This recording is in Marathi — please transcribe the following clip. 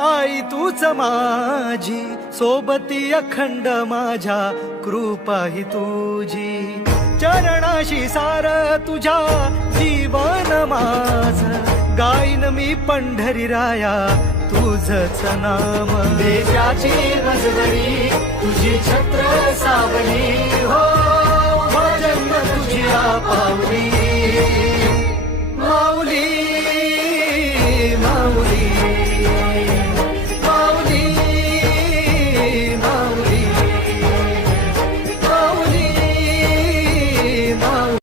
आई तूच माझी सोबती अखंड माझ्या कृपा ही तुझी चरणाशी सार तुझ्या जीवन माझ गाईन मी पंढरी राया तुझच नाम देशाची मजबरी तुझी छत्र सावली हो भजन तुझी पावली